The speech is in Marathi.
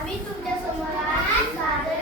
आम्ही तुमच्यासमोर